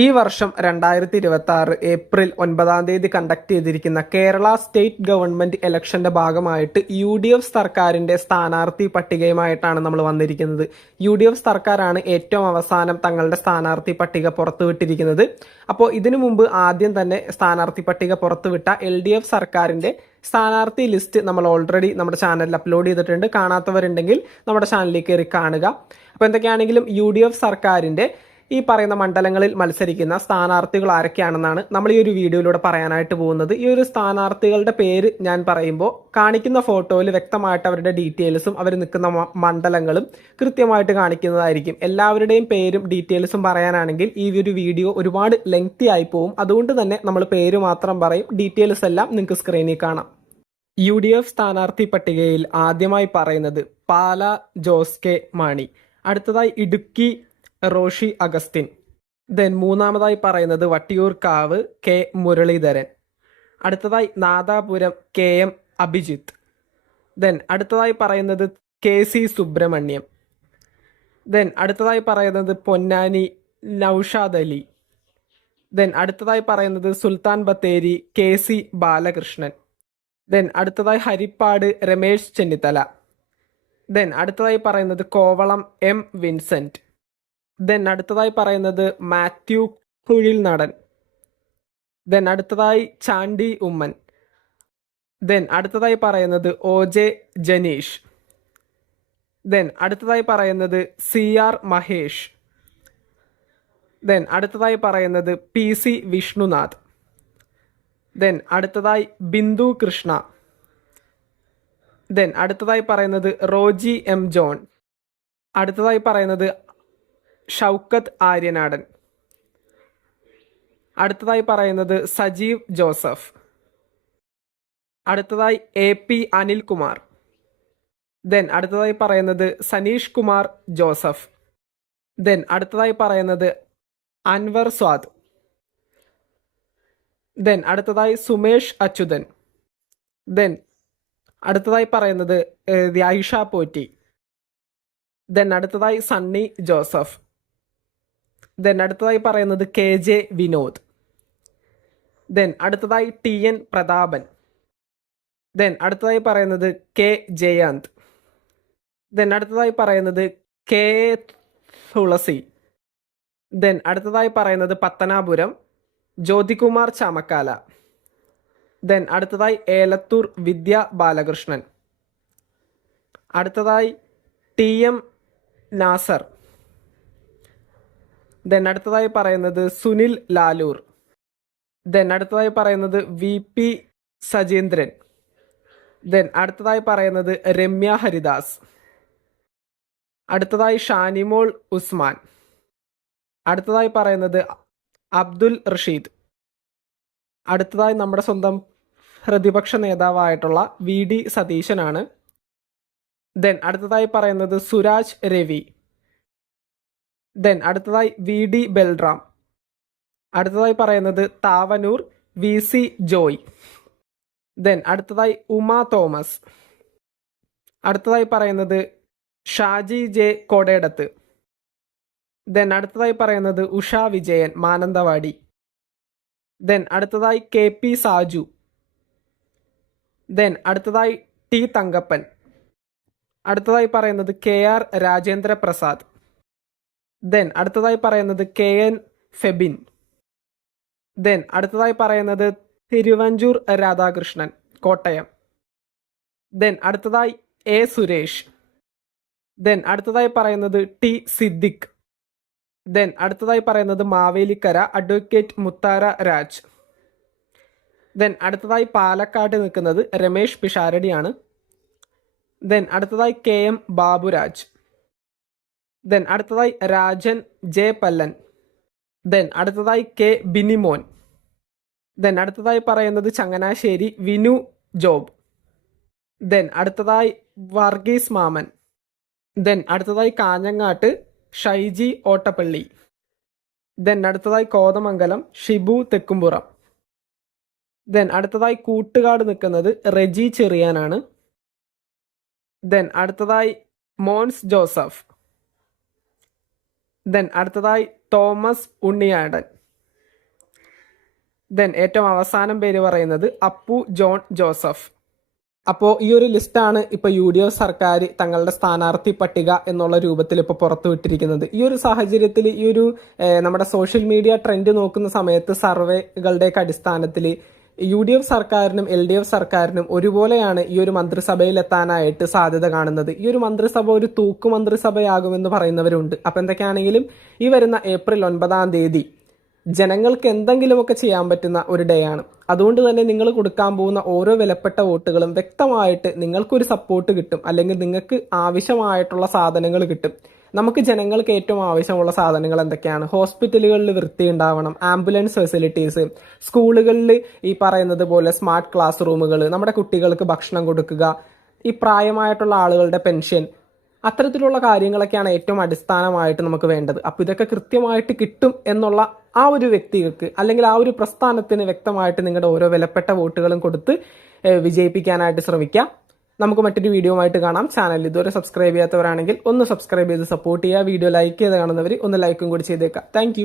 ഈ വർഷം 2026 April 9 conduct ചെയ്തിരിക്കുന്ന കേരള സ്റ്റേറ്റ് ഗവൺമെന്റ് ഇലക്ഷന്റെ ഭാഗമായിട്ട് UDF സർക്കാരിന്റെ സ്ഥാനാർത്ഥി പട്ടികയുമായിട്ടാണ് നമ്മൾ വന്നിരിക്കുന്നത്. UDF സർക്കാരാണ് ഏറ്റവും അവസാനം തങ്ങളുടെ സ്ഥാനാർത്ഥി പട്ടിക പുറത്തുവിട്ടിരിക്കുന്നത്. അപ്പോൾ ഇതിനു മുമ്പ് ആദ്യം തന്നെ സ്ഥാനാർത്ഥി പട്ടിക പുറത്തുവിട്ട LDF സർക്കാരിന്റെ സ്ഥാനാർത്ഥി ലിസ്റ്റ് നമ്മൾ ഓൾറെഡി നമ്മുടെ ചാനലിൽ അപ്ലോഡ് ചെയ്തിട്ടുണ്ട്. കാണാത്തവരുണ്ടെങ്കിൽ നമ്മുടെ ചാനലിലേക്ക് കയറി കാണുക. അപ്പോൾ എന്തൊക്കെയാണെങ്കിലും UDF സർക്കാരിന്റെ ഈ പറയുന്ന മണ്ഡലങ്ങളിൽ മത്സരിക്കുന്ന സ്ഥാനാർത്ഥികൾ ആരൊക്കെയാണെന്നാണ് നമ്മൾ ഈ ഒരു വീഡിയോയിലൂടെ പറയാനായിട്ട് പോകുന്നത്. ഈ ഒരു സ്ഥാനാർത്ഥികളുടെ പേര് ഞാൻ പറയുമ്പോൾ കാണിക്കുന്ന ഫോട്ടോയിൽ വ്യക്തമായിട്ട് അവരുടെ ഡീറ്റെയിൽസും അവർ നിൽക്കുന്ന മണ്ഡലങ്ങളും കൃത്യമായിട്ട് കാണിക്കുന്നതായിരിക്കും. എല്ലാവരുടെയും പേരും ഡീറ്റെയിൽസും പറയാനാണെങ്കിൽ ഈ ഒരു വീഡിയോ ഒരുപാട് ലെങ്തി ആയി പോകും. അതുകൊണ്ട് തന്നെ നമ്മൾ പേര് മാത്രം പറയും. ഡീറ്റെയിൽസ് എല്ലാം നിങ്ങൾക്ക് സ്ക്രീനിൽ കാണാം. UDF സ്ഥാനാർത്ഥി പട്ടികയിൽ ആദ്യമായി പറയുന്നത് പാല ജോസ് കെ മാണി, അടുത്തതായി ഇടുക്കി റോഷി അഗസ്റ്റിൻ, ദെൻ മൂന്നാമതായി പറയുന്നത് വട്ടിയൂർക്കാവ് കെ മുരളീധരൻ, അടുത്തതായി നാദാപുരം KM അഭിജിത്ത്, ദെൻ അടുത്തതായി പറയുന്നത് KC സുബ്രഹ്മണ്യം, ദെൻ അടുത്തതായി പറയുന്നത് പൊന്നാനി നൌഷാദ് അലി, ദെൻ അടുത്തതായി പറയുന്നത് സുൽത്താൻ ബത്തേരി KC ബാലകൃഷ്ണൻ, ദെൻ അടുത്തതായി ഹരിപ്പാട് രമേശ് ചെന്നിത്തല, ദെൻ അടുത്തതായി പറയുന്നത് കോവളം M വിൻസെന്റ്, ദെൻ അടുത്തതായി പറയുന്നത് മാത്യു കുഴിൽ നടൻ, ദെൻ അടുത്തതായി ചാണ്ടി ഉമ്മൻ, ദെൻ അടുത്തതായി പറയുന്നത് OJ ജനീഷ്, ദെൻ അടുത്തതായി പറയുന്നത് CR മഹേഷ്, ദെൻ അടുത്തതായി പറയുന്നത് PC വിഷ്ണുനാഥ്, ദെൻ അടുത്തതായി ബിന്ദു കൃഷ്ണ, ദെൻ അടുത്തതായി പറയുന്നത് റോജി M ജോൺ, അടുത്തതായി പറയുന്നത് ഷൗക്കത്ത് ആര്യനാടൻ, അടുത്തതായി പറയുന്നത് സജീവ് ജോസഫ്, അടുത്തതായി AP അനിൽകുമാർ, ദെൻ അടുത്തതായി പറയുന്നത് സനീഷ് കുമാർ ജോസഫ്, ദെൻ അടുത്തതായി പറയുന്നത് അൻവർ സ്വാദ്, ദെൻ അടുത്തതായി സുമേഷ് അച്യുതൻ, ദെൻ അടുത്തതായി പറയുന്നത് ഐഷ പോറ്റി, ദെൻ അടുത്തതായി സണ്ണി ജോസഫ്, ദെൻ അടുത്തതായി പറയുന്നത് KJ വിനോദ്, ദെൻ അടുത്തതായി TN പ്രതാപൻ, ദെൻ അടുത്തതായി പറയുന്നത് K ജയന്ത്, ദെൻ അടുത്തതായി പറയുന്നത് KA തുളസി, ദെൻ അടുത്തതായി പറയുന്നത് പത്തനാപുരം ജ്യോതികുമാർ ചാമക്കാല, ദെൻ അടുത്തതായി ഏലത്തൂർ വിദ്യ ബാലകൃഷ്ണൻ, അടുത്തതായി TM നാസർ, ദെൻ അടുത്തതായി പറയുന്നത് സുനിൽ ലാലൂർ, ദെൻ അടുത്തതായി പറയുന്നത് VP സജീന്ദ്രൻ, ദെൻ അടുത്തതായി പറയുന്നത് രമ്യ ഹരിദാസ്, അടുത്തതായി ഷാനിമോൾ ഉസ്മാൻ, അടുത്തതായി പറയുന്നത് അബ്ദുൽ റഷീദ്, അടുത്തതായി നമ്മുടെ സ്വന്തം പ്രതിപക്ഷ നേതാവായിട്ടുള്ള VD സതീശനാണ്, ദെൻ അടുത്തതായി പറയുന്നത് സുരാജ് രവി, ദെൻ അടുത്തതായി VD ബൽറാം, അടുത്തതായി പറയുന്നത് താവനൂർ VC ജോയ്, ദെൻ അടുത്തതായി ഉമ തോമസ്, അടുത്തതായി പറയുന്നത് ഷാജി J കോടേടത്ത്, ദെൻ അടുത്തതായി പറയുന്നത് ഉഷ വിജയൻ മാനന്തവാടി, ദെൻ അടുത്തതായി KP സാജു, ദെൻ അടുത്തതായി T തങ്കപ്പൻ, അടുത്തതായി പറയുന്നത് KR രാജേന്ദ്ര പ്രസാദ്, ദെൻ അടുത്തതായി പറയുന്നത് KN ഫെബിൻ, ദെൻ അടുത്തതായി പറയുന്നത് തിരുവഞ്ചൂർ രാധാകൃഷ്ണൻ കോട്ടയം, ദെൻ അടുത്തതായി A സുരേഷ്, ദെൻ അടുത്തതായി പറയുന്നത് T സിദ്ദിഖ്, ദെൻ അടുത്തതായി പറയുന്നത് മാവേലിക്കര അഡ്വക്കേറ്റ് മുത്താര രാജ്, ദെൻ അടുത്തതായി പാലക്കാട് നിൽക്കുന്നത് രമേഷ് പിഷാരടിയാണ്, ദെൻ അടുത്തതായി KM ബാബുരാജ്, ദെൻ അടുത്തതായി രാജൻ J പല്ലൻ, ദെൻ അടുത്തതായി K ബിനിമോൻ, ദെൻ അടുത്തതായി പറയുന്നത് ചങ്ങനാശ്ശേരി വിനു ജോബ്, ദെൻ അടുത്തതായി വർഗീസ് മാമൻ, ദെൻ അടുത്തതായി കാഞ്ഞങ്ങാട്ട് ഷൈജി ഓട്ടപ്പള്ളി, ദെൻ അടുത്തതായി കോതമംഗലം ഷിബു തെക്കുംപുറം, ദെൻ അടുത്തതായി കൂട്ടുകാട് നിൽക്കുന്നത് റെജി ചെറിയാനാണ്, ദെൻ അടുത്തതായി മോൻസ് ജോസഫ്, ദെൻ അടുത്തതായി തോമസ് ഉണ്ണിയാടൻ, ദെൻ ഏറ്റവും അവസാനം പേര് പറയുന്നത് അപ്പു ജോൺ ജോസഫ്. അപ്പോൾ ഈ ഒരു ലിസ്റ്റാണ് ഇപ്പോൾ UDF സർക്കാർ തങ്ങളുടെ സ്ഥാനാർത്ഥി പട്ടിക എന്നുള്ള രൂപത്തിൽ ഇപ്പോൾ പുറത്തുവിട്ടിരിക്കുന്നത്. ഈ ഒരു സാഹചര്യത്തിൽ ഈ ഒരു നമ്മുടെ സോഷ്യൽ മീഡിയ ട്രെൻഡ് നോക്കുന്ന സമയത്ത് സർവേകളുടെയൊക്കെ അടിസ്ഥാനത്തിൽ UDF സർക്കാരിനും LDF സർക്കാരിനും ഒരുപോലെയാണ് ഈ ഒരു മന്ത്രിസഭയിൽ എത്താനായിട്ട് സാധ്യത കാണുന്നത്. ഈ ഒരു മന്ത്രിസഭ ഒരു തൂക്കു മന്ത്രിസഭയാകുമെന്ന് പറയുന്നവരുണ്ട്. അപ്പം എന്തൊക്കെയാണെങ്കിലും ഈ വരുന്ന ഏപ്രിൽ 9 ജനങ്ങൾക്ക് എന്തെങ്കിലുമൊക്കെ ചെയ്യാൻ പറ്റുന്ന ഒരു ഡേ ആണ്. അതുകൊണ്ട് തന്നെ നിങ്ങൾ കൊടുക്കാൻ പോകുന്ന ഓരോ വിലപ്പെട്ട വോട്ടുകളും വ്യക്തമായിട്ട് നിങ്ങൾക്കൊരു സപ്പോർട്ട് കിട്ടും, അല്ലെങ്കിൽ നിങ്ങൾക്ക് ആവശ്യമായിട്ടുള്ള സാധനങ്ങൾ കിട്ടും. നമുക്ക് ജനങ്ങൾക്ക് ഏറ്റവും ആവശ്യമുള്ള സാധനങ്ങൾ എന്തൊക്കെയാണ്? ഹോസ്പിറ്റലുകളിൽ വൃത്തി ഉണ്ടാവണം, ആംബുലൻസ് ഫെസിലിറ്റീസ്, സ്കൂളുകളിൽ ഈ പറയുന്നത് പോലെ സ്മാർട്ട് ക്ലാസ് റൂമുകൾ, നമ്മുടെ കുട്ടികൾക്ക് ഭക്ഷണം കൊടുക്കുക, ഈ പ്രായമായിട്ടുള്ള ആളുകളുടെ പെൻഷൻ, അത്തരത്തിലുള്ള കാര്യങ്ങളൊക്കെയാണ് ഏറ്റവും അടിസ്ഥാനമായിട്ട് നമുക്ക് വേണ്ടത്. അപ്പോൾ ഇതൊക്കെ കൃത്യമായിട്ട് കിട്ടും എന്നുള്ള ആ ഒരു വ്യക്തികൾക്ക് അല്ലെങ്കിൽ ആ ഒരു പ്രസ്ഥാനത്തിന് വ്യക്തമായിട്ട് നിങ്ങളുടെ ഓരോ വിലപ്പെട്ട വോട്ടുകളും കൊടുത്ത് വിജയിപ്പിക്കാനായിട്ട് ശ്രമിക്കാം. നമുക്ക് മറ്റൊരു വീഡിയോ ആയിട്ട് കാണാം. ചാനൽ ഇതുവരെ സബ്സ്ക്രൈബ് ചെയ്യാത്തവരാണെങ്കിൽ ഒന്ന് സബ്സ്ക്രൈബ് ചെയ്ത് സപ്പോർട്ട് ചെയ്യുക. വീഡിയോ ലൈക്ക് ചെയ്ത് കാണുന്നവർ ഒന്ന് ലൈക്കും കൂടി ചെയ്തേക്കാം. താങ്ക്